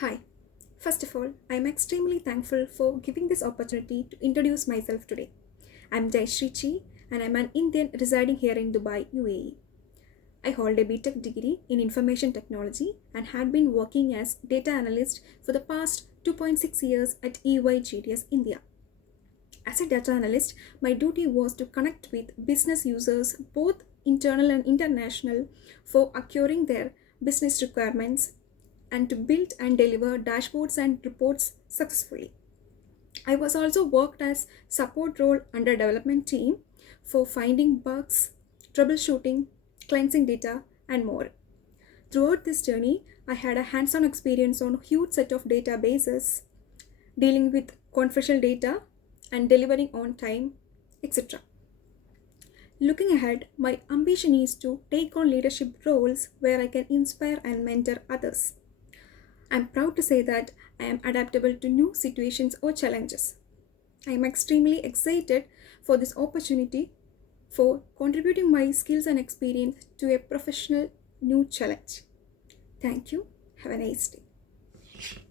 Hi. First of all, I am extremely thankful for giving this opportunity to introduce myself today. I am Jayasree and I am an Indian residing here in Dubai, UAE. I hold a BTech degree in information technology and had been working as data analyst for the past 2.6 years at EY GDS India. As a data analyst, my duty was to connect with business users, both internal and international, for acquiring their business requirements and to build and deliver dashboards and reports successfully. I was also worked as support role under development team for finding bugs, troubleshooting, cleansing data, and more. Throughout this journey, I had a hands-on experience on a huge set of databases, dealing with confidential data and delivering on time, etc. Looking ahead, my ambition is to take on leadership roles where I can inspire and mentor others. I'm proud to say that I am adaptable to new situations or challenges. I am extremely excited for this opportunity for contributing my skills and experience to a professional new challenge. Thank you. Have a nice day.